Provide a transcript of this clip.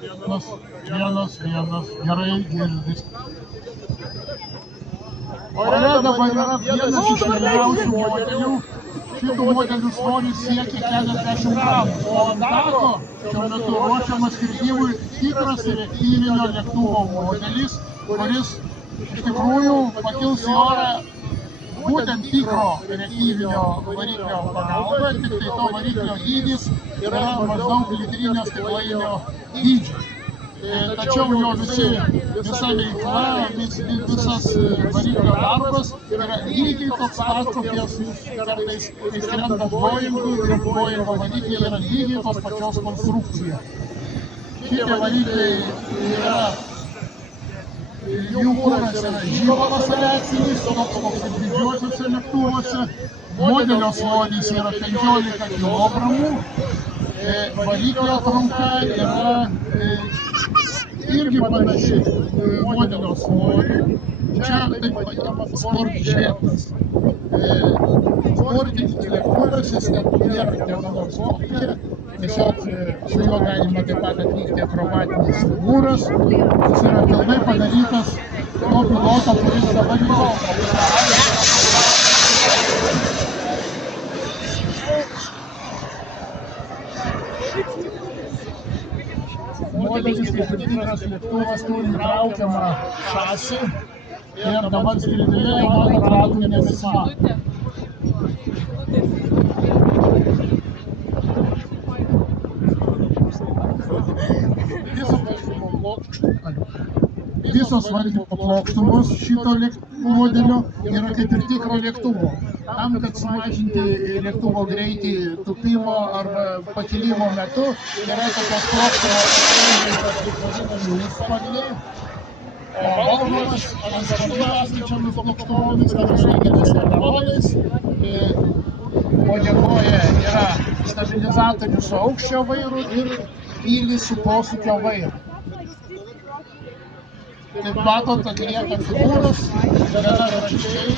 Vienas, gerai girdis. Ore dabar yra vienas iš realiausių modelių. Šitų modelių svoris siekia keliasdešimt gramų, o ant tako šiuo metu ruošiamas skridimui tikras reaktyvinio lėktuvo modelis, kuris iš tikrųjų pakils į orą būtent tikro reaktyvinio variklio pagalba, tik tai to variklio dydis yra maždaug litrinio stiklainio dydžio. Tačiau jo visa veikla, visas variklio darbas yra lygiai toks pat, kokias jūs kartais, kai skrendant Boeing'u ir Boeing'o varikliai yra lygiai tos pačios konstrukcijos. Šitie varikliai yra, jų kūras yra žibalas aviacinis, toks koks ir didžiuosiuose lėktuvuose. Modelio svoris yra 15 kilogramų, variklio trauka yra irgi panaši modelio svorį. Čia taip vadinamas sportjetas. Sportinis lėktuvas, jis nėra nevados kopija, tiesiog su juo galima taip pat atlikti akrobatinis figūras. Jis yra pilnai padarytas to piloto, kuris dabar jau modelis, kaip ir tikras lėktuvas, turi traukiamą šasį ir dabar skridime matot ratų nebesimato. Visos valdymo plokštumos šito modelio yra kaip ir tikro lėktuvo. Tam, kad sumažinti lėktuvo greitį tupimo arba pakilimo metu, yra tokios plokštumos užsparniai. Valdomas ant sparnų esančiomis plokštumomis, kažkokiais elementais. Uodegoje yra stabilizatorius su aukščio vairu ir pylis su posūkio vairu. Kaip matot, atlieka figūras gana račiai.